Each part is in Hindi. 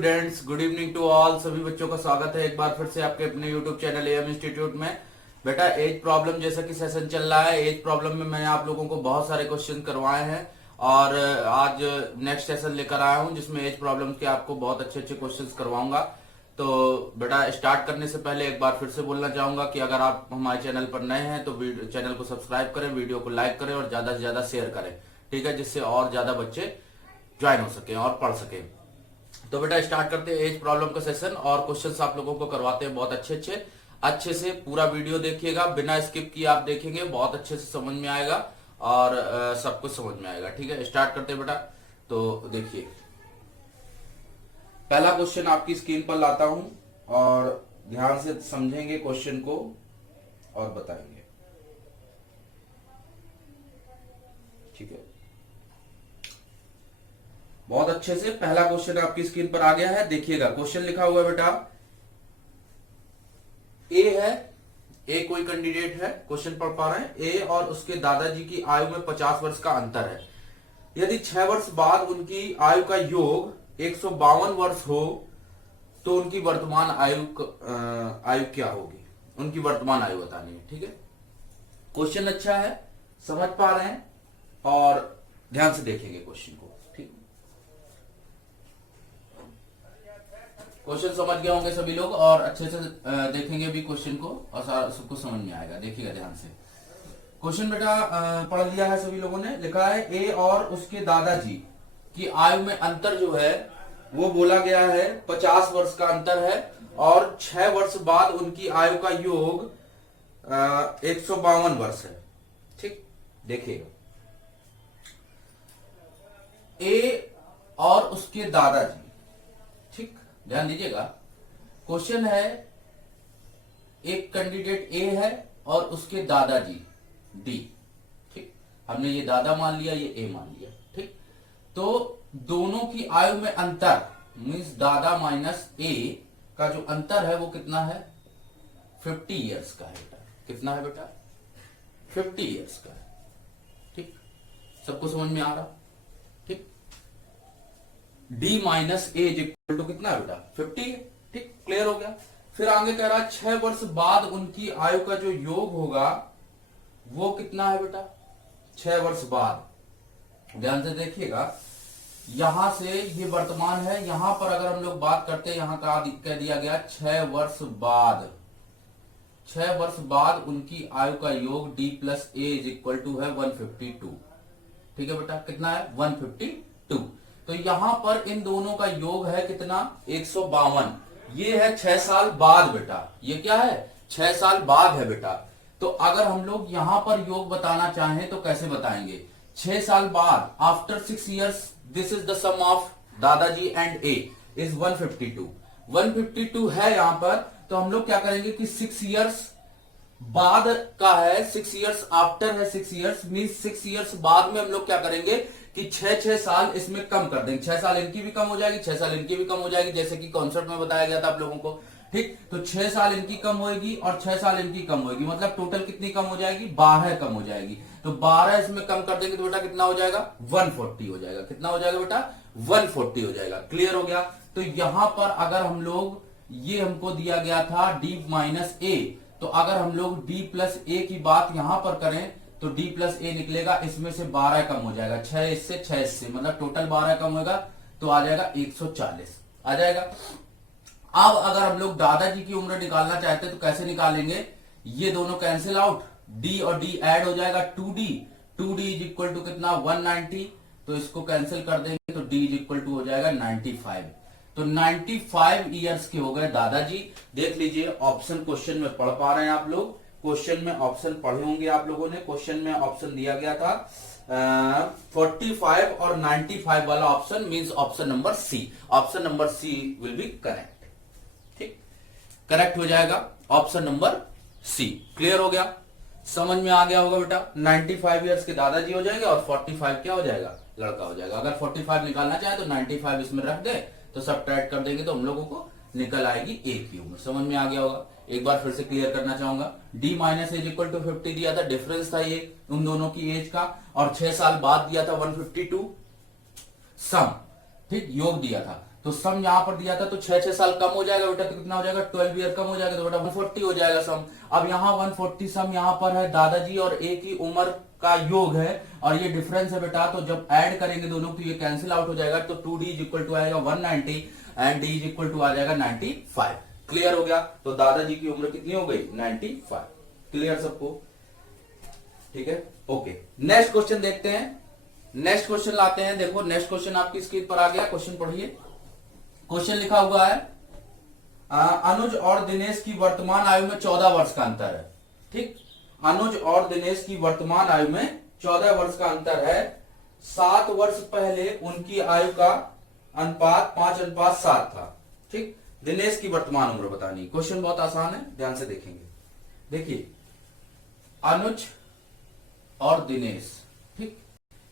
Students, good evening to all. सभी बच्चों का स्वागत है एक बार फिर से आपके अपने यूट्यूब चैनल एएम इंस्टीट्यूट में। बेटा एज प्रॉब्लम जैसा कि सेशन चल रहा है, एज प्रॉब्लम में मैंने आप लोगों को बहुत सारे क्वेश्चन करवाए हैं और आज नेक्स्ट सेशन लेकर आया हूं जिसमें एज प्रॉब्लम के आपको बहुत अच्छे अच्छे क्वेश्चन करवाऊंगा। तो बेटा स्टार्ट करने से पहले एक बार फिर से बोलना चाहूंगा कि अगर आप हमारे चैनल पर नए हैं तो चैनल को सब्सक्राइब करें, वीडियो को लाइक करें और ज्यादा से ज्यादा शेयर करें, ठीक है, जिससे और ज्यादा बच्चे ज्वाइन हो सके और पढ़ सके। तो बेटा स्टार्ट करते हैं एज प्रॉब्लम का सेशन और क्वेश्चंस आप लोगों को करवाते हैं बहुत अच्छे से पूरा वीडियो देखिएगा, बिना स्किप किए आप देखेंगे, बहुत अच्छे से समझ में आएगा और सब कुछ समझ में आएगा, ठीक है। स्टार्ट करते हैं बेटा। तो देखिए पहला क्वेश्चन आपकी स्क्रीन पर लाता हूं और ध्यान से समझेंगे क्वेश्चन को और बताएंगे, ठीक है। बहुत अच्छे से पहला क्वेश्चन आपकी स्क्रीन पर आ गया है, देखिएगा। क्वेश्चन लिखा हुआ है बेटा, ए है, ए कोई कैंडिडेट है, क्वेश्चन पढ़ पा रहे हैं। ए और उसके दादाजी की आयु में 50 वर्ष का अंतर है। यदि 6 वर्ष बाद उनकी आयु का योग 152 वर्ष हो तो उनकी वर्तमान आयु क्या होगी? उनकी वर्तमान आयु बतानी है, ठीक है। क्वेश्चन अच्छा है, समझ पा रहे हैं और ध्यान से देखेंगे क्वेश्चन को, ठीक। क्वेश्चन समझ गए होंगे सभी लोग और अच्छे से देखेंगे भी क्वेश्चन को और सबको समझ में आएगा। देखिएगा ध्यान से। क्वेश्चन बेटा पढ़ लिया है सभी लोगों ने। लिखा है ए और उसके दादाजी की आयु में अंतर जो है वो बोला गया है 50 वर्ष का अंतर है और 6 वर्ष बाद उनकी आयु का योग 152 वर्ष है, ठीक। देखिएगा, ए और उसके दादाजी, ठीक, ध्यान दीजिएगा। क्वेश्चन है एक कैंडिडेट ए है और उसके दादाजी डी, ठीक। हमने ये दादा मान लिया, ये ए मान लिया, ठीक। तो दोनों की आयु में अंतर मीन्स दादा माइनस ए का जो अंतर है वो कितना है? 50 इयर्स का है बेटा। कितना है बेटा? 50 इयर्स का है, ठीक। सबको समझ में आ रहा? ठीक। D minus A is equal to कितना है बेटा? 50 है, ठीक। क्लियर हो गया। फिर आगे कह रहा 6 वर्ष बाद उनकी आयु का जो योग होगा वो कितना है बेटा? 6 वर्ष बाद। ध्यान से देखिएगा, यहां से ये वर्तमान है, यहां पर अगर हम लोग बात करते हैं, यहां कह दिया गया 6 वर्ष बाद। 6 वर्ष बाद उनकी आयु का योग D plus A is equal to है 152, ठीक है बेटा। कितना है? 152। तो यहां पर इन दोनों का योग है कितना? 152। ये है 6 साल बाद बेटा। ये क्या है? 6 साल बाद है बेटा। तो अगर हम लोग यहां पर योग बताना चाहें तो कैसे बताएंगे? 6 साल बाद, after 6 years, this is the sum of दादाजी एंड ए इज 152। 152 है यहां पर, तो हम लोग क्या करेंगे कि 6 years बाद का है, 6 years आफ्टर है, 6 years मीन्स 6 years बाद में हम लोग क्या करेंगे कि 6 साल इसमें कम कर देंगे। 6 साल इनकी भी कम हो जाएगी, 6 साल इनकी भी कम हो जाएगी, जैसे कि कॉन्सेप्ट में बताया गया था आप लोगों को, ठीक। तो 6 साल इनकी कम होगी और 6 साल इनकी कम होगी, मतलब टोटल कितनी कम हो जाएगी? 12 कम हो जाएगी। तो 12 इसमें कम कर देंगे तो बेटा कितना हो जाएगा? 140 हो जाएगा। कितना हो जाएगा बेटा? 140 हो जाएगा। क्लियर हो गया। तो यहां पर अगर हम लोग, ये हमको दिया गया था डी माइनस ए, तो अगर हम लोग डी प्लस ए की बात यहां पर करें तो डी प्लस ए निकलेगा, इसमें से 12 कम हो जाएगा, 6 इससे 6 इससे, मतलब टोटल 12 कम होगा तो आ जाएगा 140 आ जाएगा। अब अगर हम लोग दादाजी की उम्र निकालना चाहते हैं तो कैसे निकालेंगे? ये दोनों कैंसिल आउट, डी और डी ऐड हो जाएगा 2d। 2d is equal to कितना? 190। तो इसको कैंसिल कर देंगे तो d इज इक्वल टू हो जाएगा 95। तो 95 इयर्स के हो गए दादाजी। देख लीजिए ऑप्शन क्वेश्चन में पढ़ पा रहे हैं आप लोग? क्वेश्चन में ऑप्शन पढ़े होंगे आप लोगों ने। क्वेश्चन में ऑप्शन दिया गया था 45 और 95 वाला option means option number C. Option number C will be correct, ठीक। करेक्ट हो जाएगा ऑप्शन नंबर सी। क्लियर हो गया, समझ में आ गया होगा बेटा। 95 इयर्स के दादाजी हो जाएंगे और 45 क्या हो जाएगा? लड़का हो जाएगा। अगर 45 निकालना चाहे तो 95 इसमें रख दे तो सब ट्राइड कर देंगे तो हम लोगों को निकल आएगी ए की उम्र। समझ में आ गया होगा। एक बार फिर से क्लियर करना चाहूंगा, D minus age equal to 50 दिया था, डिफरेंस था ये उन दोनों की एज का, और 6 साल बाद दिया था 152 सम, ठीक, योग दिया था। तो सम यहां पर दिया था तो 6 साल कम हो जाएगा बेटा, तो कितना हो जाएगा 12 ईयर कम हो जाएगा, तो बेटा 140 हो जाएगा सम। अब यहाँ 140 सम यहाँ पर है दादाजी और ए की उम्र का योग है और ये डिफरेंस है बेटा, तो जब ऐड करेंगे दोनों तो ये कैंसिल आउट हो जाएगा, तो 2d इज इक्वल टू आएगा 190 and d is equal to आ जाएगा 95। क्लियर हो गया? तो दादाजी की उम्र कितनी हो गई 95। क्लियर सबको? ठीक है, ओके। नेक्स्ट क्वेश्चन देखते हैं, नेक्स्ट क्वेश्चन लाते हैं। देखो नेक्स्ट क्वेश्चन आपकी स्क्रीन पर आ गया, क्वेश्चन पढ़िए। क्वेश्चन लिखा हुआ है अनुज और दिनेश की वर्तमान आयु में 14 वर्ष का अंतर है। ठीक, अनुज और दिनेश की वर्तमान आयु में 14 वर्ष का अंतर है। 7 वर्ष पहले उनकी आयु का अनुपात 5:7 था। ठीक, दिनेश की वर्तमान उम्र बतानी। क्वेश्चन बहुत आसान है, ध्यान से देखेंगे। देखिए अनुज और दिनेश, ठीक,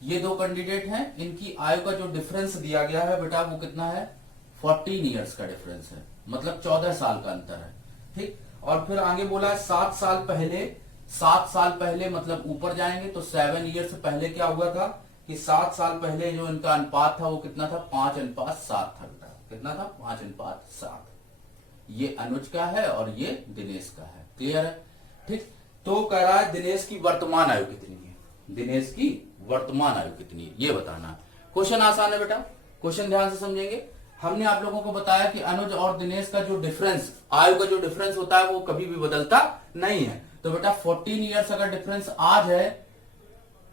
ये दो कैंडिडेट हैं, इनकी आयु का जो डिफरेंस दिया गया है बेटा वो कितना है 14 ईयर्स का डिफरेंस है, मतलब 14 साल का अंतर है। ठीक, और फिर आगे बोला है 7 साल पहले, 7 साल पहले मतलब ऊपर जाएंगे तो 7 ईयर्स पहले क्या हुआ था कि 7 साल पहले जो इनका अनुपात था वो कितना था 5:7 था बेटा, कितना था 5:7। ये अनुज का है और ये दिनेश का है। क्लियर है? ठीक, तो कह रहा है दिनेश की वर्तमान आयु कितनी है, दिनेश की वर्तमान आयु कितनी है ये बताना। क्वेश्चन आसान है बेटा, क्वेश्चन ध्यान से समझेंगे। हमने आप लोगों को बताया कि अनुज और दिनेश का जो डिफरेंस, आयु का जो डिफरेंस होता है वो कभी भी बदलता नहीं है। तो बेटा 14 ईयर्स अगर डिफरेंस आज है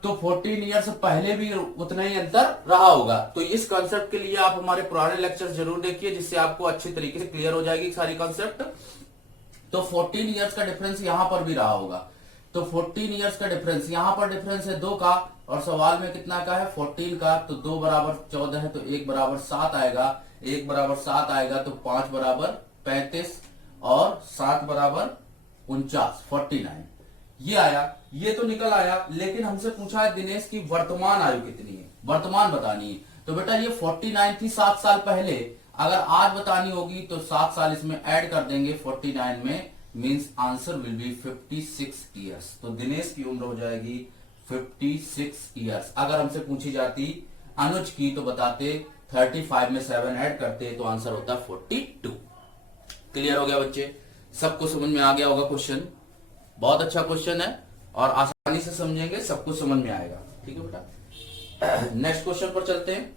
तो 14 ईयर्स पहले भी उतना ही अंतर रहा होगा। तो इस कॉन्सेप्ट के लिए आप हमारे पुराने लेक्चर जरूर देखिए, जिससे आपको अच्छी तरीके से क्लियर हो जाएगी सारी कॉन्सेप्ट। तो 14 ईयर्स का डिफरेंस यहां पर भी रहा होगा, तो 14 ईयर्स का डिफरेंस, यहां पर डिफरेंस है 2 का और सवाल में कितना का है 14 का, तो 2 बराबर 14 है तो 1 बराबर 7 आएगा, 1 बराबर 7 आएगा तो 5 बराबर 35 और 7 बराबर 49, 49 ये आया, ये तो निकल आया। लेकिन हमसे पूछा है दिनेश की वर्तमान आयु कितनी है, वर्तमान बतानी है। तो बेटा ये 49 थी 7 साल पहले, अगर आज बतानी होगी तो 7 साल इसमें ऐड कर देंगे 49 में, means answer will B 56 years. तो दिनेश की उम्र हो जाएगी 56 ईयर्स। अगर हमसे पूछी जाती अनुज की तो बताते 35 में 7 ऐड करते तो आंसर होता 42। क्लियर हो गया बच्चे? सबको समझ में आ गया होगा क्वेश्चन? बहुत अच्छा क्वेश्चन है और आसानी से समझेंगे, सब कुछ समझ में आएगा। ठीक है बेटा, नेक्स्ट क्वेश्चन पर चलते हैं।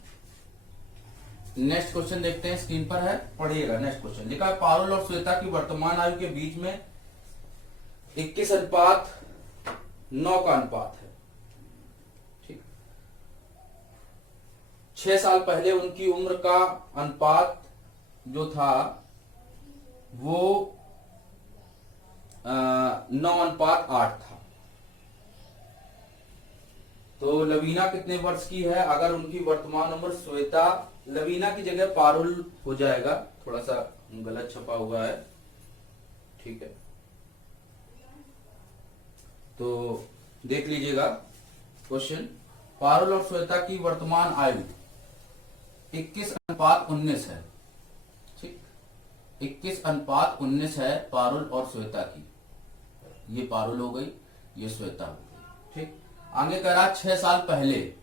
नेक्स्ट क्वेश्चन देखते हैं, स्क्रीन पर है, पढ़िएगा। नेक्स्ट क्वेश्चन लिखा है पारुल और श्वेता की वर्तमान आयु के बीच में 21:9 का अनुपात है। ठीक, 6 साल पहले उनकी उम्र का अनुपात जो था वो 9:8 था। तो लवीना कितने वर्ष की है? अगर उनकी वर्तमान उम्र, श्वेता, लवीना की जगह पारुल हो जाएगा, थोड़ा सा गलत छपा हुआ है। ठीक है, तो देख लीजिएगा क्वेश्चन। पारुल और श्वेता की वर्तमान आयु 21:19 है। ठीक, 21:19 है पारुल और श्वेता की। ये पारुल हो गई, ये श्वेता हो गई। ठीक, आगे कह रहा 6 साल पहले,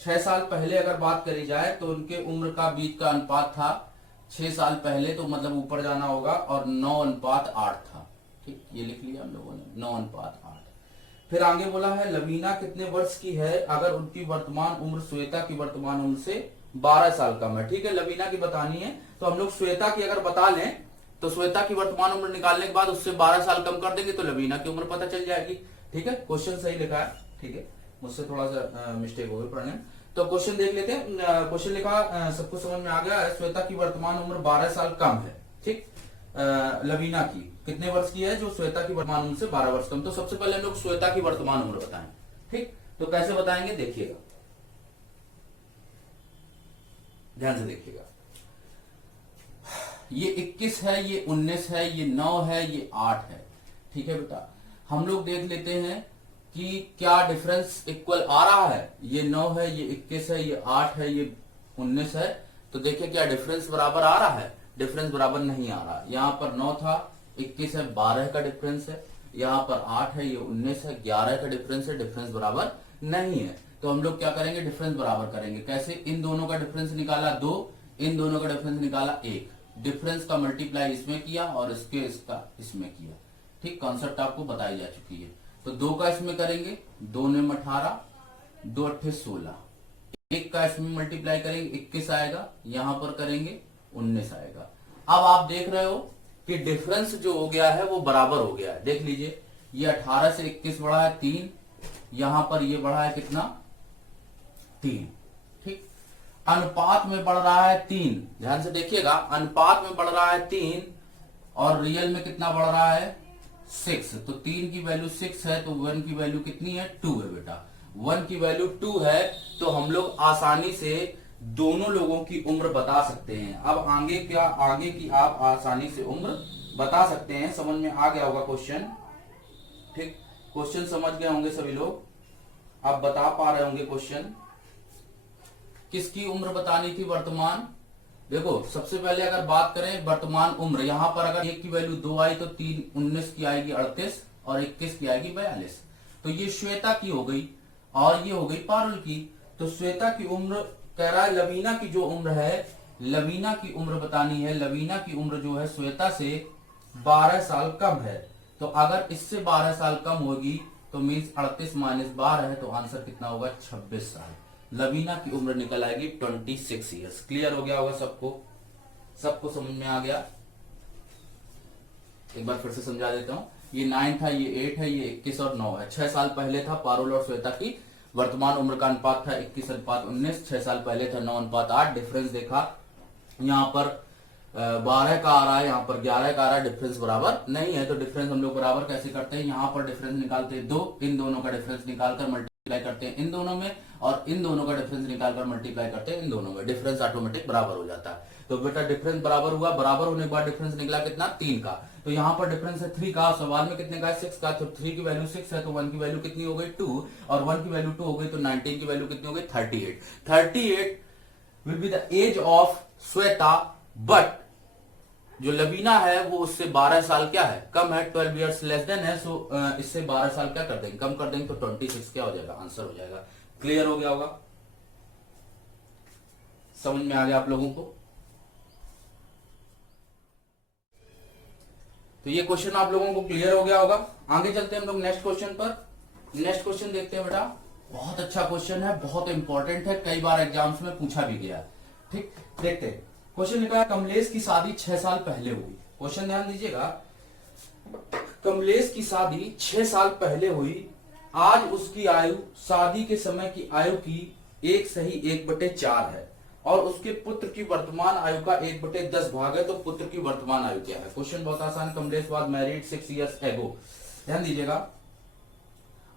6 साल पहले अगर बात करी जाए तो उनके उम्र का बीच का अनुपात था 6 साल पहले, तो मतलब ऊपर जाना होगा, और 9:8 था। ठीक, ये लिख लिया हम लोगों ने 9:8। फिर आगे बोला है लवीना कितने वर्ष की है अगर उनकी वर्तमान उम्र श्वेता की वर्तमान उम्र से 12 साल कम है। ठीक है, लवीना की बतानी है तो हम लोग श्वेता की अगर बता लें तो श्वेता की वर्तमान उम्र निकालने के बाद उससे 12 साल कम कर देंगे तो लवीना की उम्र पता चल जाएगी। ठीक है, क्वेश्चन सही लिखा है। ठीक है, मुझसे थोड़ा सा मिस्टेक हो गई पढ़ने। तो क्वेश्चन देख लेते हैं। क्वेश्चन लिखा, सबको समझ में आ गया है, श्वेता की वर्तमान उम्र 12 साल कम है। ठीक, लवीना की कितने वर्ष की है जो श्वेता की वर्तमान उम्र से 12 वर्ष कम। तो सबसे पहले हम लोग श्वेता की वर्तमान उम्र बताएं। ठीक, तो कैसे बताएंगे देखिएगा, ध्यान से देखिएगा। ये 21 है, ये 19 है, ये 9 है, ये 8 है। ठीक है बेटा, हम लोग देख लेते हैं कि क्या डिफरेंस इक्वल आ रहा है। ये 9 है, ये 21 है, ये 8 है, ये 19 है। तो देखिए क्या डिफरेंस बराबर आ रहा है? डिफरेंस बराबर नहीं आ रहा। यहाँ पर 9 था, 21 है, 12 का डिफरेंस है। यहाँ पर 8 है, ये 19 है, 11 का डिफरेंस है। डिफरेंस बराबर नहीं है। तो हम लोग क्या करेंगे, डिफरेंस बराबर करेंगे। कैसे? इन दोनों का डिफरेंस निकाला 2, इन दोनों का डिफरेंस निकाला 1, डिफरेंस का मल्टीप्लाई इसमें किया और इसका इसमें किया। ठीक, कॉन्सेप्ट आपको बताई जा चुकी है। तो 2 का इसमें करेंगे, 2 ने 18, 2 अट्ठे 16, 1 का इसमें मल्टीप्लाई करेंगे 21 आएगा, यहां पर करेंगे 19 आएगा। अब आप देख रहे हो कि डिफरेंस जो हो गया है वो बराबर हो गया है। देख लीजिए, ये 18 से 21 बढ़ा है 3, यहां पर ये बढ़ा है कितना 3। ठीक, अनुपात में बढ़ रहा है 3, ध्यान से देखिएगा, अनुपात में बढ़ रहा है 3 और रियल में कितना बढ़ रहा है 6। तो 3 की वैल्यू 6 है तो 1 की वैल्यू कितनी है 2 है बेटा। 1 की वैल्यू 2 है तो हम लोग आसानी से दोनों लोगों की उम्र बता सकते हैं। अब आगे की आप आसानी से उम्र बता सकते हैं। समझ में आ गया होगा क्वेश्चन। ठीक, क्वेश्चन समझ गए होंगे सभी लोग, आप बता पा रहे होंगे क्वेश्चन। किसकी उम्र बतानी थी वर्तमान? देखो, सबसे पहले अगर बात करें वर्तमान उम्र, यहां पर अगर 1 की वैल्यू 2 आई तो 3 19 की आएगी 38 और 21 की आएगी 42। तो ये श्वेता की हो गई और ये हो गई पारुल की। तो श्वेता की उम्र कह रहा है, लवीना की जो उम्र है, लवीना की उम्र बतानी है। लवीना की उम्र जो है श्वेता से 12 साल कम है। तो अगर इससे 12 साल कम होगी तो मीन्स 38 - 12 है, तो आंसर कितना होगा 26 साल। लवीना की उम्र निकल आएगी 26 ईयर्स। क्लियर हो गया होगा सबको? सबको समझ में आ गया? एक बार फिर से समझा देता हूं। ये 9 था, ये 8 है, ये 21 और 9 है। 6 साल पहले था पारुल और श्वेता की वर्तमान उम्र का अनुपात था 21:19। 6 साल पहले था 9:8। डिफरेंस देखा, यहाँ पर 12 का आ रहा है, यहाँ पर 11 का आ रहा है, डिफरेंस बराबर नहीं है। तो डिफरेंस हम लोग बराबर कैसे करते हैं? यहाँ पर डिफरेंस निकालते हैं 2, इन दोनों का डिफरेंस निकालकर मल्टीप्लाई करते हैं इन दोनों में, और इन दोनों का डिफरेंस निकालकर मल्टीप्लाई करते हैं इन दोनों में। डिफरेंस ऑटोमेटिक बराबर हो जाता है। तो बेटा डिफरेंस बराबर हुआ, बराबर होने के बाद डिफरेंस निकला कितना 3 का। तो यहाँ पर डिफरेंस है 3 का, सवाल में कितने का है 6 का। तो 3 की वैल्यू 6 है तो 1 की वैल्यू कितनी हो गई 2, और 1 की वैल्यू 2 हो गई तो 19 की वैल्यू कितनी हो गई 38। 38 will be the age of Shweta, but जो लवीना है वो उससे 12 साल क्या है कम है, 12 ईयर्स लेस देन है। सो इससे 12 साल क्या कर देंगे, कम कर देंगे, तो 26 क्या हो जाएगा, आंसर हो जाएगा। क्लियर हो गया होगा? समझ में आ गया आप लोगों को? तो ये क्वेश्चन आप लोगों को क्लियर हो गया होगा। आगे चलते हैं हम लोग नेक्स्ट क्वेश्चन पर। नेक्स्ट क्वेश्चन देखते हैं बेटा। बहुत अच्छा क्वेश्चन है, बहुत इंपॉर्टेंट है, कई बार एग्जाम्स में पूछा भी गया। ठीक, देखते हैं। क्वेश्चन लिखा है, कमलेश की शादी 6 साल पहले हुई। क्वेश्चन ध्यान दीजिएगा, कमलेश की शादी 6 साल पहले हुई। आज उसकी आयु शादी के समय की आयु की 1/1/4 है और उसके पुत्र की वर्तमान आयु का 1/10 भाग है। तो पुत्र की वर्तमान आयु क्या है? क्वेश्चन बहुत आसान। Kamlesh was married 6 years ago। ध्यान दीजिएगा,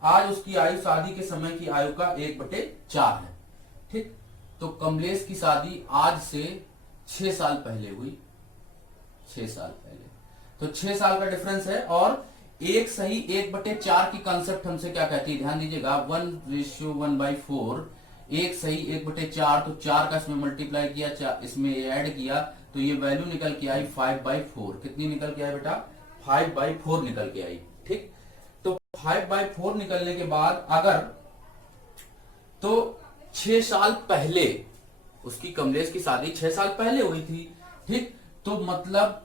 आज उसकी आयु शादी के समय की आयु का 1/4 है। ठीक, तो कमलेश की शादी आज से 6 साल पहले हुई। 6 साल पहले, तो 6 साल का डिफरेंस है। और 1/4 की कंसेप्ट हमसे क्या कहती है? ध्यान दीजिएगा, 1:1/4, 1/4। तो 4 का इसमें मल्टीप्लाई किया, इसमें ऐड किया, तो ये वैल्यू निकल के आई 5/4। कितनी निकल के आई बेटा? 5/4 निकल के आई। ठीक, तो 5/4 निकलने के बाद अगर तो 6 साल पहले उसकी, कमलेश की शादी 6 साल पहले हुई थी। ठीक, तो मतलब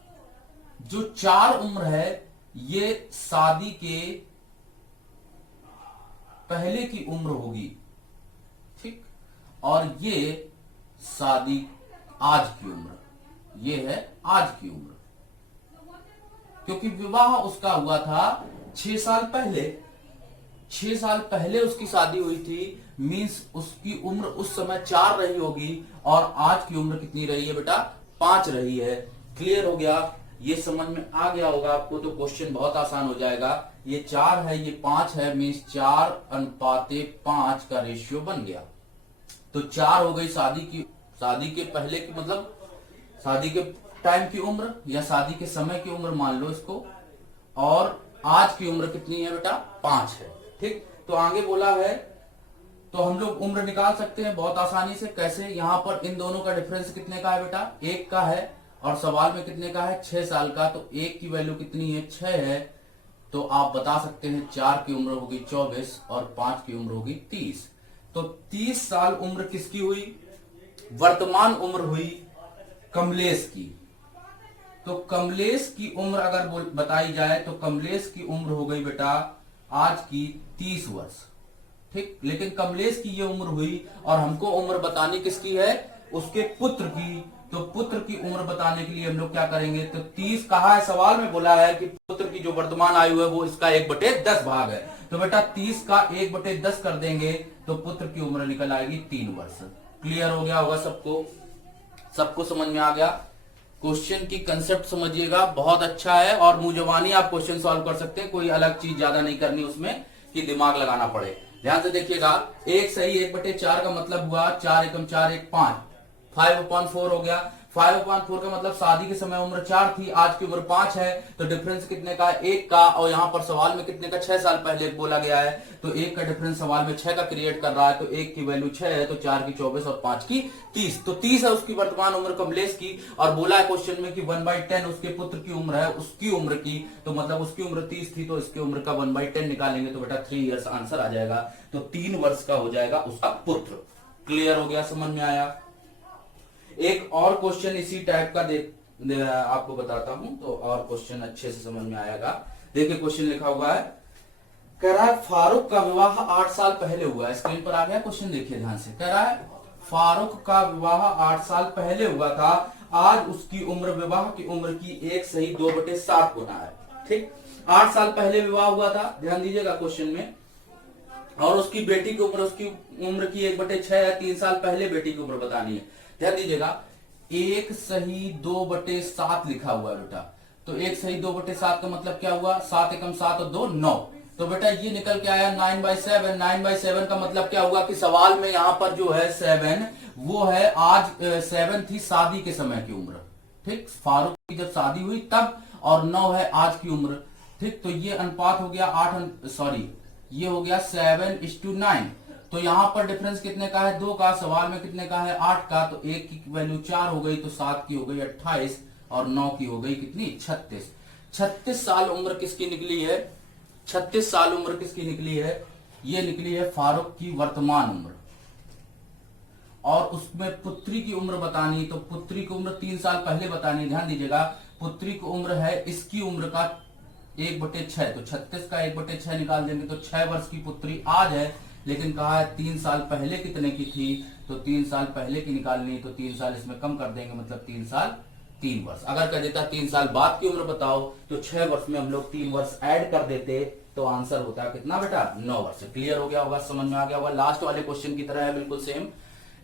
जो 4 उम्र है ये शादी के पहले की उम्र होगी। ठीक, और ये शादी आज की उम्र, ये है आज की उम्र, क्योंकि विवाह उसका हुआ था 6 साल पहले। 6 साल पहले उसकी शादी हुई थी, मींस उसकी उम्र उस समय 4 रही होगी, और आज की उम्र कितनी रही है बेटा? 5 रही है। क्लियर हो गया? ये समझ में आ गया होगा आपको। तो क्वेश्चन बहुत आसान हो जाएगा। ये 4 है, ये 5 है, मींस 4:5 का रेशियो बन गया। तो 4 हो गई शादी के पहले की, मतलब शादी के टाइम की उम्र या शादी के समय की उम्र मान लो इसको, और आज की उम्र कितनी है बेटा? 5 है। ठीक, तो आगे बोला है, तो हम लोग उम्र निकाल सकते हैं बहुत आसानी से। कैसे? यहाँ पर इन दोनों का डिफरेंस कितने का है बेटा? 1 का है, और सवाल में कितने का है? 6 साल का। तो 1 की वैल्यू कितनी है? 6 है। तो आप बता सकते हैं 4 की उम्र होगी 24 और 5 की उम्र होगी 30। तो 30 साल उम्र किसकी हुई? वर्तमान उम्र हुई कमलेश की, तो कमलेश की उम्र अगर बताई जाए तो कमलेश की उम्र हो गई बेटा आज की 30 वर्ष। ठीक, लेकिन कमलेश की ये उम्र हुई और हमको उम्र बतानी किसकी है, उसके पुत्र की। तो पुत्र की उम्र बताने के लिए हम लोग क्या करेंगे, तो 30 कहा है, सवाल में बोला है कि पुत्र की जो वर्तमान आयु है वो इसका 1/10 भाग है। तो बेटा 30 का 1/10 कर देंगे तो पुत्र की उम्र निकल आएगी 3 वर्ष। क्लियर हो गया होगा सबको, सबको समझ में आ गया। क्वेश्चन की कंसेप्ट समझिएगा, बहुत अच्छा है और मुंह जबानी आप क्वेश्चन सॉल्व कर सकते हैं, कोई अलग चीज ज्यादा नहीं करनी उसमें कि दिमाग लगाना पड़े। ध्यान से देखिएगा, एक सही 1/4 का मतलब हुआ 4 एकम 4 1 5, 5/4 हो गया। 5/4 का मतलब शादी के समय उम्र 4 थी, आज की उम्र 5 है, तो डिफरेंस कितने का, 1 का। और यहां पर सवाल में कितने का, 6 साल पहले बोला गया है, तो 1 का डिफरेंस सवाल में 6 का क्रिएट कर रहा है, तो 1 की वैल्यू 6 है, तो 4 की 24 और 5 की 30, तो 30 है उसकी वर्तमान उम्र कमलेश की। और बोला है क्वेश्चन में कि 1/10 उसके पुत्र की उम्र है, उसकी उम्र की, तो मतलब उसकी उम्र 30 थी, तो इसकी उम्र का 1/10 निकालेंगे तो बेटा 3 ईयर्स आंसर आ जाएगा, तो 3 वर्ष का हो जाएगा उसका पुत्र। क्लियर हो गया, समझ में आया। एक और क्वेश्चन इसी टाइप का आपको बताता हूं, तो और क्वेश्चन अच्छे से समझ में आएगा। देखिए क्वेश्चन लिखा हुआ है, कह रहा है फारूक का विवाह 8 साल पहले हुआ है। स्क्रीन पर आ गया क्वेश्चन, देखिए ध्यान से। कह रहा है फारूक का विवाह 8 साल पहले हुआ था, आज उसकी उम्र विवाह की उम्र की 1 सही 2/7 गुना है। ठीक, 8 साल पहले विवाह हुआ था, ध्यान दीजिएगा क्वेश्चन में, और उसकी बेटी की उम्र, उसकी उम्र की 1/6 है, 3 साल पहले बेटी की उम्र बतानी है। ध्यान दीजिएगा, 1 सही 2/7 लिखा हुआ है बेटा, तो 1 सही 2/7 का मतलब क्या हुआ, 7 एकम 7 और 2 9, तो बेटा ये निकल के आया 9/7। 9/7 का मतलब क्या हुआ कि सवाल में यहां पर जो है 7 वो है, आज 7 थी शादी के समय की उम्र। ठीक, फारूक की जब शादी हुई तब, और 9 है आज की उम्र। ठीक, तो ये अनुपात हो गया 8, सॉरी ये हो गया 7:9, तो यहां पर डिफरेंस कितने का है, 2 का, सवाल में कितने का है 8 का, तो 1 की वैल्यू 4 हो गई, तो 7 की हो गई 28 और 9 की हो गई कितनी 36। 36 साल उम्र किसकी निकली है, 36 साल उम्र किसकी निकली है, ये निकली है फारूक की वर्तमान उम्र। और उसमें पुत्री की उम्र बतानी, तो पुत्री की उम्र 3 साल पहले बतानी। ध्यान दीजिएगा, पुत्री की उम्र है इसकी उम्र का 1/6, तो 36 का 1/6 निकाल देंगे तो 6 वर्ष की पुत्री आज है, लेकिन कहा है 3 साल पहले कितने की थी, तो 3 साल पहले की निकालनी, तो 3 साल इसमें कम कर देंगे, मतलब 3 साल 3 वर्ष। अगर कह देता 3 साल बाद की उम्र बताओ, तो 6 वर्ष में हम लोग 3 वर्ष ऐड कर देते, तो आंसर होता है कितना बेटा, 9 वर्ष। क्लियर हो गया होगा, समझ में आ गया होगा। लास्ट वाले क्वेश्चन की तरह है बिल्कुल सेम,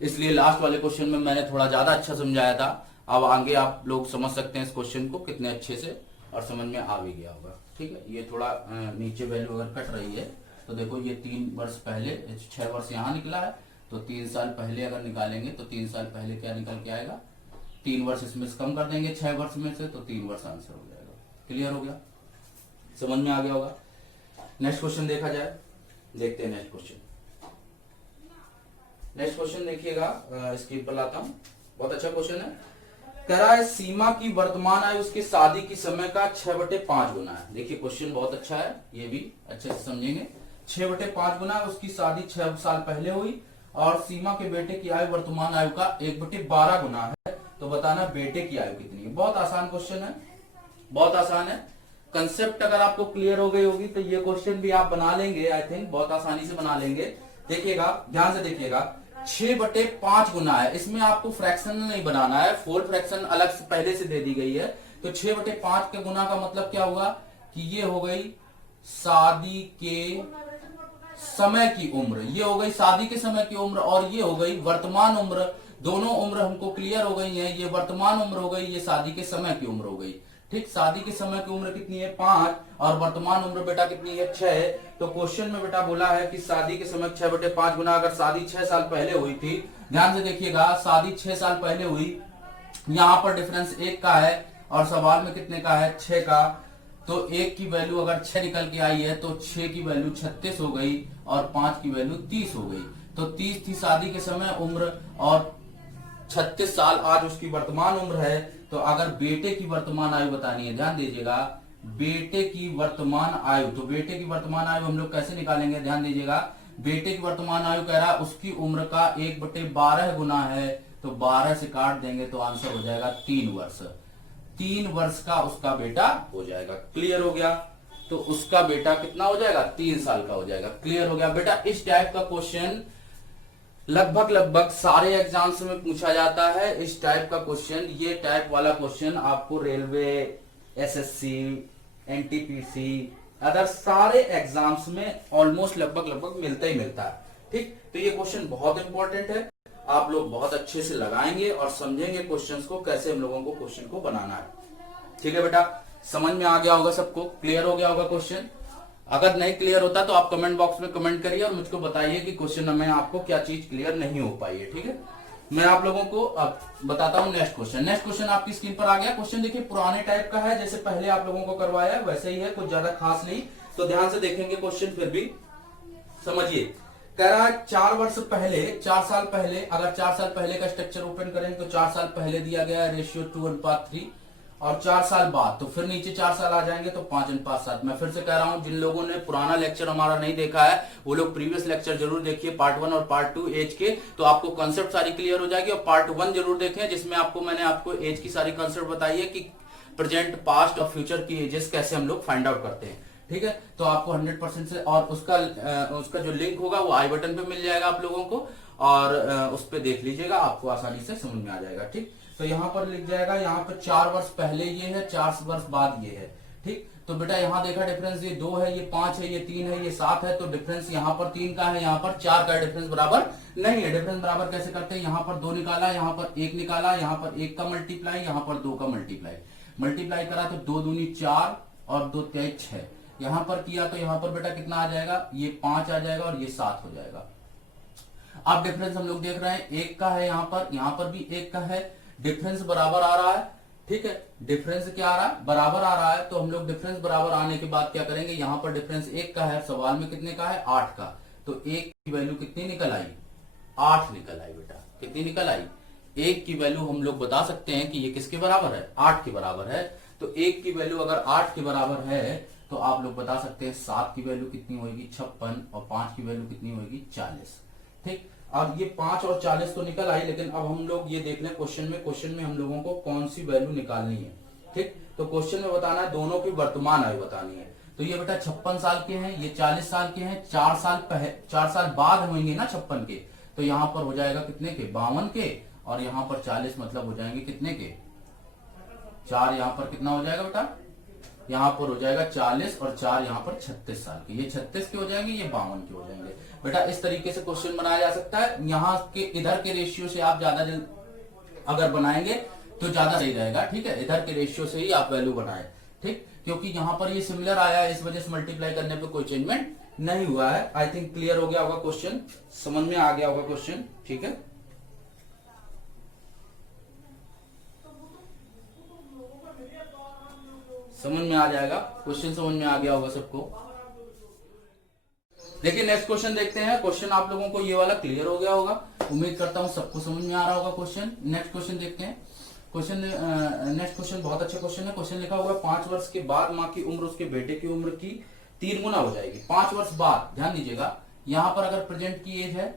इसलिए लास्ट वाले क्वेश्चन में मैंने थोड़ा ज्यादा अच्छा समझाया था। अब आगे आप लोग समझ सकते हैं इस क्वेश्चन को कितने अच्छे से, और समझ में आ भी गया होगा। ठीक है, ये थोड़ा नीचे वैल्यू अगर कट रही है तो देखो ये 3 वर्ष पहले, 6 वर्ष यहां निकला है, तो 3 साल पहले अगर निकालेंगे तो 3 साल पहले क्या निकल के आएगा, 3 वर्ष इसमें से कम कर देंगे 6 वर्ष में से, तो 3 वर्ष आंसर हो जाएगा। क्लियर हो गया, समझ में आ गया होगा। नेक्स्ट क्वेश्चन देखा जाए, देखते हैं नेक्स्ट क्वेश्चन। नेक्स्ट क्वेश्चन देखिएगा, स्क्रीन पर लाता हूं, बहुत अच्छा क्वेश्चन है। कह रहा है सीमा की वर्तमान आयु उसकी शादी की समय का 6/5 गुना है। देखिए क्वेश्चन बहुत अच्छा है, ये भी अच्छे से समझेंगे। 6/5 गुना उसकी शादी 6 साल पहले हुई, और सीमा के बेटे की आयु वर्तमान आयु का 1/12 गुना है, तो बताना बेटे की आयु कितनी है। बहुत आसान क्वेश्चन है, बहुत आसान है। कंसेप्ट अगर आपको क्लियर हो गई होगी तो ये क्वेश्चन भी आप बना लेंगे, आई थिंक बहुत आसानी से बना लेंगे। देखिएगा, ध्यान से देखिएगा, 6/5 गुना है, इसमें आपको फ्रैक्शन नहीं बनाना है, फोल फ्रैक्शन अलग से पहले से दे दी गई है, तो 6/5 के गुना का मतलब क्या हुआ कि ये हो गई शादी के समय की उम्र, ये हो गई शादी के समय की उम्र, और ये हो गई वर्तमान उम्र। दोनों उम्र हमको क्लियर हो गई है, ये वर्तमान उम्र हो गई, ये शादी के समय की उम्र हो गई। ठीक, शादी के समय की उम्र कितनी है 5, और वर्तमान उम्र बेटा कितनी है 6। तो क्वेश्चन में बेटा बोला है कि शादी के समय 6/5 गुना, अगर शादी 6 साल पहले हुई थी, ध्यान से देखिएगा, शादी 6 साल पहले हुई, यहां पर डिफरेंस 1 का है, और सवाल में कितने का है 6 का, तो 1 की वैल्यू अगर 6 निकल के आई है, तो 6 की वैल्यू 36 हो गई, और 5 की वैल्यू 30 हो गई, तो 30 थी शादी के समय उम्र, और 36 साल आज उसकी वर्तमान उम्र है। तो अगर बेटे की वर्तमान आयु बतानी है, ध्यान दीजिएगा, बेटे की वर्तमान आयु, तो बेटे की वर्तमान आयु हम लोग कैसे निकालेंगे, ध्यान दीजिएगा, बेटे की वर्तमान आयु कह रहा है उसकी उम्र का 1/12 गुना है, तो 12 से काट देंगे तो आंसर हो जाएगा 3 वर्ष। 3 वर्ष का उसका बेटा हो जाएगा। क्लियर हो गया? तो उसका बेटा कितना हो जाएगा? 3 साल का हो जाएगा। क्लियर हो गया बेटा? इस टाइप का क्वेश्चन लगभग सारे एग्जाम्स में पूछा जाता है। इस टाइप का क्वेश्चन, ये टाइप वाला क्वेश्चन आपको रेलवे, एसएससी, एनटीपीसी, अदर सारे एग्जाम्स में ऑलमोस्ट लगभग मिलता ही मिलता है। ठीक, तो ये क्वेश्चन बहुत इंपॉर्टेंट है। आप लोग बहुत अच्छे से लगाएंगे और समझेंगे क्वेश्चंस को, कैसे हम लोगों को क्वेश्चन को बनाना है। ठीक है बेटा, समझ में आ गया होगा सबको? क्लियर हो गया होगा क्वेश्चन? अगर नहीं क्लियर होता तो आप कमेंट बॉक्स में कमेंट करिए और मुझको बताइए कि क्वेश्चन में आपको क्या चीज क्लियर नहीं हो पाई है। ठीक है, मैं आप लोगों को अब बताता हूं नेक्स्ट क्वेश्चन। नेक्स्ट क्वेश्चन आपकी स्क्रीन पर आ गया। क्वेश्चन देखिए पुराने टाइप का है, जैसे पहले आप लोगों को करवाया वैसे ही है, कुछ ज्यादा खास नहीं। तो ध्यान से देखेंगे क्वेश्चन, फिर भी समझिए। कह रहा है 4 वर्ष पहले, 4 साल पहले, अगर 4 साल पहले का स्ट्रक्चर ओपन करें तो 4 साल पहले दिया गया है रेशियो 2:3, और 4 साल बाद तो फिर नीचे 4 साल आ जाएंगे तो 5:7। मैं फिर से कह रहा हूं, जिन लोगों ने पुराना लेक्चर हमारा नहीं देखा है वो लोग प्रीवियस लेक्चर जरूर देखिए, पार्ट 1 और पार्ट 2 एज के, तो आपको कंसेप्ट सारी क्लियर हो जाएगी। और पार्ट 1 जरूर देखें, जिसमें मैंने आपको एज की सारी कंसेप्ट बताई है कि प्रेजेंट, पास्ट और फ्यूचर की एजेस कैसे हम लोग फाइंड आउट करते हैं। ठीक है, तो आपको 100% से, और उसका जो लिंक होगा वो आई बटन पे मिल जाएगा आप लोगों को, और उस पर देख लीजिएगा, आपको आसानी से समझ में आ जाएगा। ठीक, तो यहाँ पर लिख जाएगा, यहाँ पर 4 वर्ष पहले ये है, 4 वर्ष बाद ये है। ठीक, तो बेटा यहाँ देखा डिफरेंस, ये 2 है, ये 5 है, ये 3 है, ये 7 है, तो डिफरेंस यहाँ पर 3 का है, यहाँ पर 4 का डिफरेंस बराबर नहीं है। डिफरेंस बराबर कैसे करते हैं? यहाँ पर 2 निकाला, यहाँ पर 1 निकाला, यहाँ पर 1 का मल्टीप्लाई, यहाँ पर 2 का मल्टीप्लाई करा तो 2 दूनी 4 और 2 तेज 6। यहाँ पर किया तो यहाँ पर बेटा कितना आ जाएगा? ये 5 आ जाएगा और ये 7 हो जाएगा। अब डिफरेंस हम लोग देख रहे हैं 1 का है, यहाँ पर भी 1 का है, डिफरेंस बराबर आ रहा है। ठीक है, डिफरेंस क्या आ रहा है? बराबर आ रहा है। तो हम लोग डिफरेंस बराबर आने के बाद क्या करेंगे? यहाँ पर डिफरेंस 1 का है, सवाल में कितने का है? 8 का। तो 1 की वैल्यू कितनी निकल आई? 8 निकल आई बेटा। कितनी निकल आई? 1 की वैल्यू हम लोग बता सकते हैं कि ये किसके बराबर है? 8 के बराबर है। तो 1 की वैल्यू अगर 8 के बराबर है तो आप लोग बता सकते हैं 7 की वैल्यू कितनी होगी? 56, और 5 की वैल्यू कितनी होगी? 40। ठीक, अब ये 5 और 40 तो निकल आई, लेकिन अब हम लोग ये देख लें क्वेश्चन में हम लोगों को कौन सी वैल्यू निकालनी है। ठीक, तो क्वेश्चन में बताना है, दोनों की वर्तमान आयु बतानी है। तो ये बेटा 56 साल के हैं, ये 40 साल के हैं, 4 साल बाद होंगे ना 56 के, तो यहाँ पर हो जाएगा कितने के? 52 के, और यहाँ पर 40 मतलब हो जाएंगे कितने के? 4 यहाँ पर कितना हो जाएगा बेटा? यहाँ पर हो जाएगा 40, और 4 यहाँ पर 36 साल के। ये 36 के हो जाएंगे, ये 52 के हो जाएंगे। बेटा इस तरीके से क्वेश्चन बनाया जा सकता है। यहाँ के इधर के रेशियो से आप ज्यादा अगर बनाएंगे तो ज्यादा सही रहेगा। ठीक है, इधर के रेशियो से ही आप वैल्यू बनाए। ठीक, क्योंकि यहाँ पर ये सिमिलर आया है, इस वजह से मल्टीप्लाई करने पे कोई चेंजमेंट नहीं हुआ है। आई थिंक क्लियर हो गया होगा क्वेश्चन, समझ में आ गया होगा क्वेश्चन। ठीक है, समझ में आ जाएगा क्वेश्चन, समझ में आ गया होगा सबको। देखिए नेक्स्ट क्वेश्चन देखते हैं। क्वेश्चन आप लोगों को ये वाला क्लियर हो गया होगा, उम्मीद करता हूं सबको समझ में आ रहा होगा क्वेश्चन। नेक्स्ट क्वेश्चन देखते हैं। नेक्स्ट क्वेश्चन बहुत अच्छा क्वेश्चन है। क्वेश्चन लिखा हुआ है 5 वर्ष के बाद माँ की उम्र उसके बेटे की उम्र की 3 गुना हो जाएगी। 5 वर्ष बाद, ध्यान दीजिएगा, यहाँ पर अगर प्रेजेंट की एज है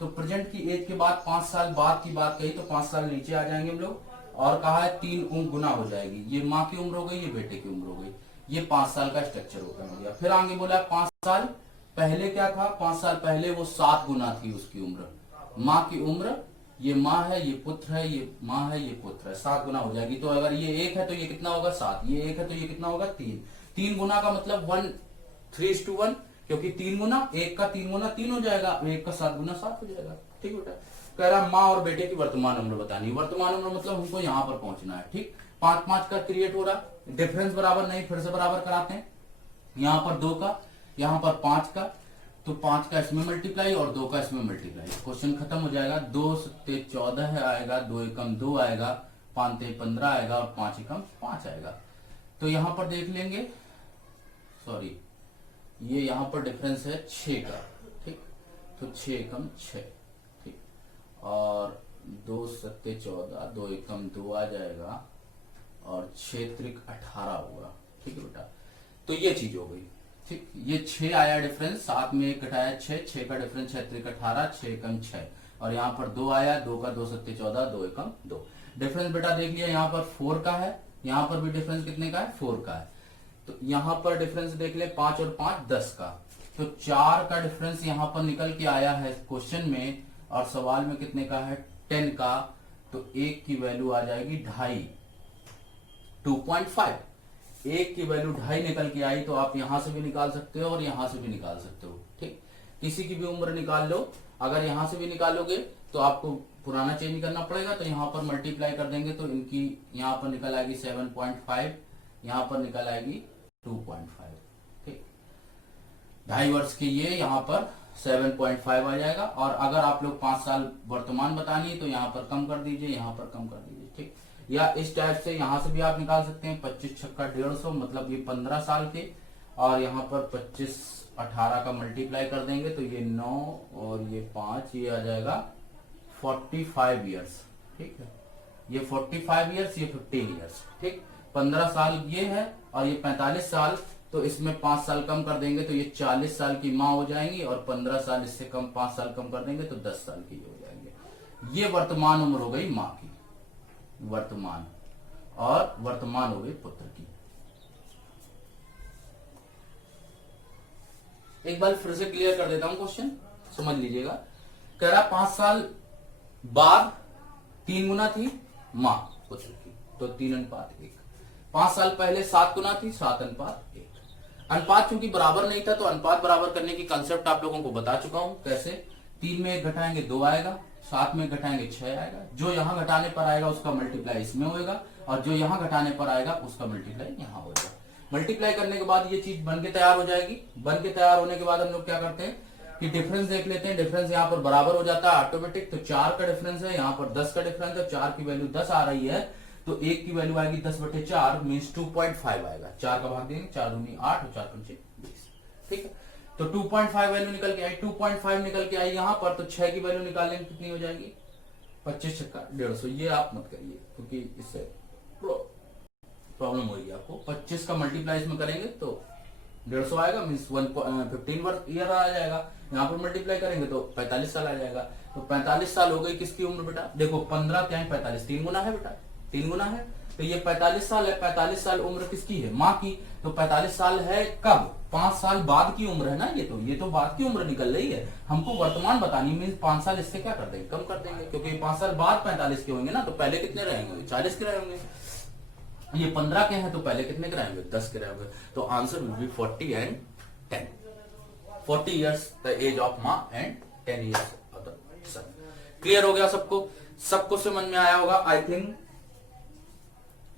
तो प्रेजेंट की एज के बाद 5 साल बाद की बात कही तो 5 साल नीचे आ जाएंगे हम लोग, और कहा है 3 गुना हो जाएगी। ये माँ की उम्र हो गई, ये बेटे की उम्र हो गई, ये 5 साल का स्ट्रक्चर ओपन हो गया। फिर आगे बोला 5 साल पहले क्या था? 5 साल पहले वो 7 गुना थी उसकी उम्र, माँ की उम्र। ये माँ है, ये पुत्र है, ये माँ है, ये पुत्र है, 7 गुना हो जाएगी। तो अगर ये 1 है तो ये कितना होगा? 7। ये 1 है तो ये कितना होगा? 3। 3 गुना का मतलब 3:1, क्योंकि 3 गुना 1 का 3 गुना 3 हो जाएगा, 1 का 7 गुना 7 हो जाएगा। ठीक बेटा, कह रहा माँ और बेटे की वर्तमान उम्र बतानी। वर्तमान उम्र मतलब हमको यहाँ पर पहुंचना है। ठीक, 5-5 का क्रिएट हो रहा, डिफरेंस बराबर नहीं, फिर से बराबर कराते हैं। यहाँ पर 2 का, यहाँ पर 5 का, तो 5 का इसमें मल्टीप्लाई और 2 का इसमें मल्टीप्लाई, क्वेश्चन खत्म हो जाएगा। 2 सत्ते 14 आएगा, 2 एकम 2 आएगा, 5 ते 15 आएगा, और 5 एकम 5 आएगा। तो यहाँ पर देख लेंगे, सॉरी, ये यहाँ पर डिफरेंस है 6 का। ठीक, तो 6 एकम 6। ठीक, और 2 सत्ते 14, 2 एकम 2 आ जाएगा, और 6 त्रिक 18 होगा। ठीक है बेटा, तो ये चीज हो गई। ठीक, ये 6 आया डिफरेंस, 7 में 1 घटाया 6, 6 का डिफरेंस 6 त्रिक 18, 6 एकम 6, और यहाँ पर 2 आया, 2 का 2 सत्ते 14, 2 एकम 2। डिफरेंस बेटा देख लिया, यहाँ पर 4 का है, यहाँ पर भी डिफरेंस कितने का है, 4 का है। तो यहाँ पर डिफरेंस देख ले 5 और 5 10 का, तो 4 का डिफरेंस यहाँ पर निकल के आया है क्वेश्चन में, और सवाल में कितने का है 10 का, तो 1 की वैल्यू आ जाएगी 2.5, 2.5। 1 की वैल्यू 2.5 निकल के आई, तो आप यहां से भी निकाल सकते हो और यहां से भी निकाल सकते हो। ठीक, किसी की भी उम्र निकाल लो, अगर यहां से भी निकालोगे तो आपको पुराना चेंज करना पड़ेगा, तो यहां पर मल्टीप्लाई कर देंगे तो इनकी यहां पर निकल आएगी 7.5, यहां पर निकल आएगी 2.5। ठीक, 2.5 वर्ष के ये यहां पर 7.5 आ जाएगा। और अगर आप लोग 5 साल वर्तमान बतानी है तो यहाँ पर कम कर दीजिए, यहाँ पर कम कर दीजिए। ठीक, या इस टाइप से यहां से भी आप निकाल सकते हैं 25 छक्का 150, मतलब ये 15 साल के, और यहाँ पर 25 18 का मल्टीप्लाई कर देंगे तो ये 9 और ये 5, ये आ जाएगा 45 ईयर्स। ठीक है, ये 45 ईयर्स, ये 15 ईयर्स। ठीक, 15 साल ये है और ये 45 साल, तो इसमें 5 साल कम कर देंगे तो ये 40 साल की माँ हो जाएंगी, और 15 साल इससे कम 5 साल कम कर देंगे तो 10 साल की हो जाएंगे। ये वर्तमान उम्र हो गई माँ की, वर्तमान, और वर्तमान हो गई पुत्र की। एक बार फिर से क्लियर कर देता हूं क्वेश्चन, समझ लीजिएगा। कह रहा 5 साल बाद 3 गुना थी मां पुत्र की, तो 3:1। 5 साल पहले 7 गुना थी, 7:1। अनुपात चूंकि बराबर नहीं था तो अनुपात बराबर करने की कंसेप्ट आप लोगों को बता चुका हूं। कैसे, 3 में 1 घटाएंगे 2 आएगा, 7 में घटाएंगे 6 आएगा, जो यहां घटाने पर आएगा उसका मल्टीप्लाई इसमें होएगा, और जो यहां घटाने पर आएगा उसका मल्टीप्लाई यहां होगा। मल्टीप्लाई करने के बाद ये चीज बन के तैयार हो जाएगी। बन के तैयार होने के बाद हम लोग क्या करते हैं कि डिफरेंस देख लेते हैं। डिफरेंस यहाँ पर बराबर हो जाता है ऑटोमेटिक, तो 4 का डिफरेंस है, यहाँ पर 10 का डिफरेंस है, 4 की वैल्यू 10 आ रही है, तो 1 की वैल्यू आएगी 10/4 मीन्स 2.5 आएगा। 4 का भाग देंगे, 4 दूनी 8 और 4 पंचे 20। ठीक है, तो 2.5 वैल्यू निकल के आई, 2.5 निकल के आई यहाँ पर, तो 6 की वैल्यू निकालने में कितनी हो जाएगी, 25 छक्का 150। ये आप मत करिए क्योंकि इससे प्रॉब्लम होगी आपको। 25 का मल्टीप्लाई इसमें करेंगे तो 150 आएगा, मीन्स 15 ईयर आ जाएगा। यहाँ पर मल्टीप्लाई करेंगे तो 45 साल आ जाएगा। तो 45 साल हो गई किसकी उम्र बेटा, देखो 15 क्या है 45, 3 गुना है बेटा, 3 गुना है, तो ये 45 साल है। 45 साल उम्र किसकी है, माँ की। तो 45 साल है कब, 5 साल बाद की उम्र है ना, ये तो बाद की उम्र निकल रही है। हमको वर्तमान बतानी, मीन्स 5 साल इससे क्या कर देंगे, कम कर देंगे, क्योंकि 5 साल बाद 45 के होंगे ना, तो पहले कितने रहेंगे, 40 के रहेंगे। ये 15 के हैं तो पहले कितने के रहेंगे, 10 के रहेंगे। तो answer will be 40 and 10। 40 years the age of माँ and 10 years of the son. Clear हो गया सबको, सबको समझ में आया होगा। आई थिंक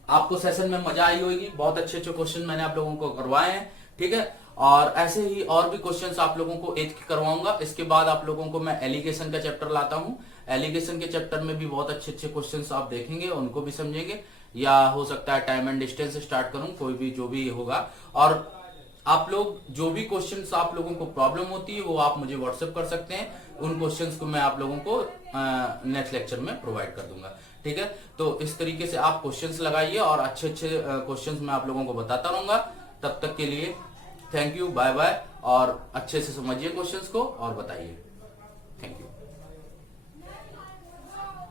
आपको सेशन में मजा आई होगी। बहुत अच्छे अच्छे क्वेश्चन मैंने आप लोगों को करवाए हैं। ठीक है, और ऐसे ही और भी क्वेश्चंस आप लोगों को एज के करवाऊंगा। इसके बाद आप लोगों को मैं एलिगेशन का चैप्टर लाता हूं। एलिगेशन के चैप्टर में भी बहुत अच्छे अच्छे क्वेश्चंस आप देखेंगे, उनको भी समझेंगे, या हो सकता है टाइम एंड डिस्टेंस से स्टार्ट करूं, कोई भी जो भी होगा। और आप लोग जो भी क्वेश्चंस आप लोगों को प्रॉब्लम होती है वो आप मुझे व्हाट्सएप कर सकते हैं। उन क्वेश्चंस को मैं आप लोगों को नेक्स्ट लेक्चर में प्रोवाइड कर दूंगा। ठीक है, तो इस तरीके से आप क्वेश्चंस लगाइए और अच्छे अच्छे क्वेश्चंस मैं आप लोगों को बताता रहूंगा। तब तक के लिए थैंक यू, बाय बाय, और अच्छे से समझिए क्वेश्चंस को और बताइए। Thank you.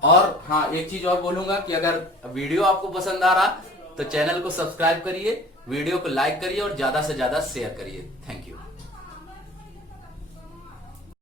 और हाँ, एक चीज और बोलूंगा कि अगर वीडियो आपको पसंद आ रहा तो चैनल को सब्सक्राइब करिए, वीडियो को लाइक करिए और ज्यादा से ज्यादा शेयर करिए। Thank you.